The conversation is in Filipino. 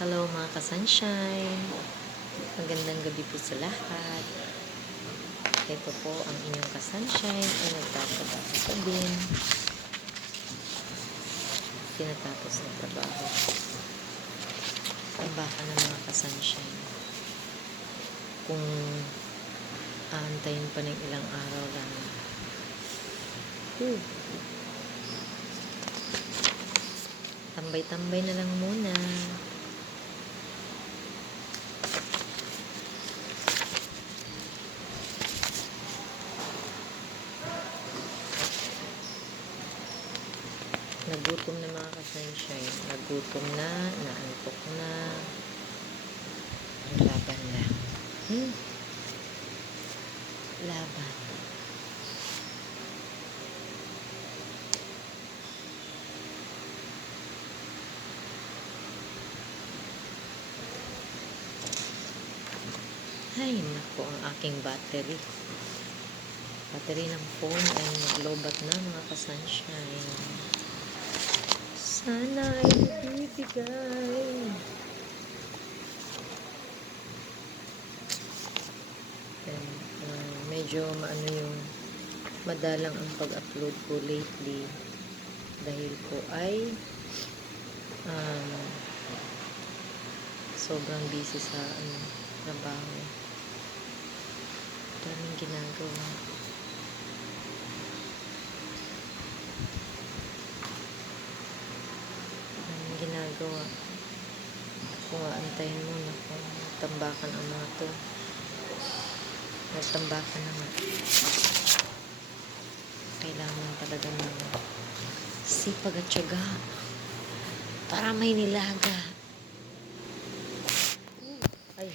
Hello mga ka-sunshine. Magandang gabi po sa lahat. Ito po ang inyong ka-sunshine ay nagtatapos na din. Tinatapos ng trabaho. Ang baka ng mga ka-sunshine. Kung aantayin pa ng ilang araw lang. Tambay-tambay na lang muna. Nagutom na mga ka-sunshine. Nagutom na, naantok na. Ang laban lang. Laban. Ay, naku, ang aking battery. Battery ng phone ay naglobat na mga ka-sunshine. Sana ay nagbibigay. Medyo maano yung madalang ang pag-upload ko lately dahil po ay sobrang busy sa trabaho. Daming ginagawa. Kung aantayin mo na kung tambakan ang mga to. Nagtambakan na nga. Kailangan talaga ng sipag at tiyaga para may nilaga. Ay,